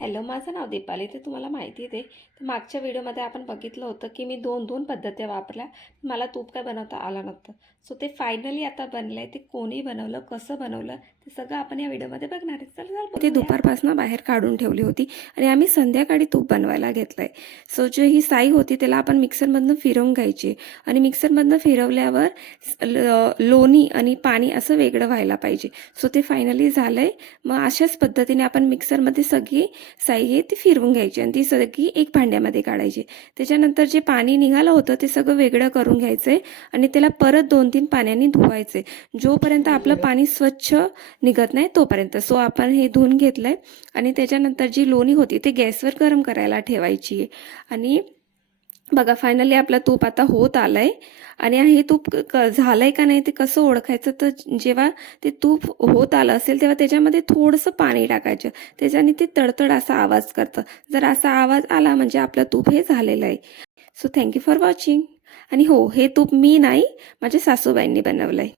Hello, माझं नाव दीपाली. ते तुम्हाला माहिती आहे तर मागच्या व्हिडिओमध्ये आपण बघितलं होतं की मी दोन पद्धती वापरल्या. मला तूप काय बनवता आलं नव्हतं. सो ते फायनली आता बनलं आहे. ते कोणी बनवलं, कसं बनवलं ते सगळं आपण या व्हिडिओमध्ये बघणार आहे. चला ते दुपारपासून बाहेर काढून ठेवली होती आणि आम्ही संध्याकाळी तूप बनवायला घेतलं आहे. सो जी ही साई होती त्याला आपण मिक्सरमधनं फिरवून घ्यायची आणि मिक्सरमधनं फिरवल्यावर लोणी आणि पाणी असं वेगळं व्हायला पाहिजे. सो ते फायनली झालं आहे. मग अशाच पद्धतीने आपण मिक्सरमध्ये सगळी साई आहे ती फिरवून घ्यायची आणि ती सगळी एक भांड्यामध्ये काढायची. त्याच्यानंतर जे पाणी निघालं होतं ते सगळं वेगळं करून घ्यायचं आणि त्याला परत 2-3 पाण्याने धुवायचे जोपर्यंत आपलं पाणी स्वच्छ निघत नाही तोपर्यंत. सो आपण हे धुवून घेतलंय आणि त्याच्यानंतर जी लोणी होती ते गॅसवर गरम करायला ठेवायची आणि बघा फायनली आपलं तूप आता होत आलंय आणि हे तूप झालंय का नाही ते कसं ओळखायचं तर जेव्हा ते तूप होत आलं असेल तेव्हा त्याच्यामध्ये थोडंसं पाणी टाकायचं. त्याच्याने ते तडतड असा आवाज करतं. जर असा आवाज आला म्हणजे आपलं तूप हे झालेलं आहे. So thank you for watching. आणि हो, हे तूप मी नाही माझ्या सासूबाईंनी बनवलंय.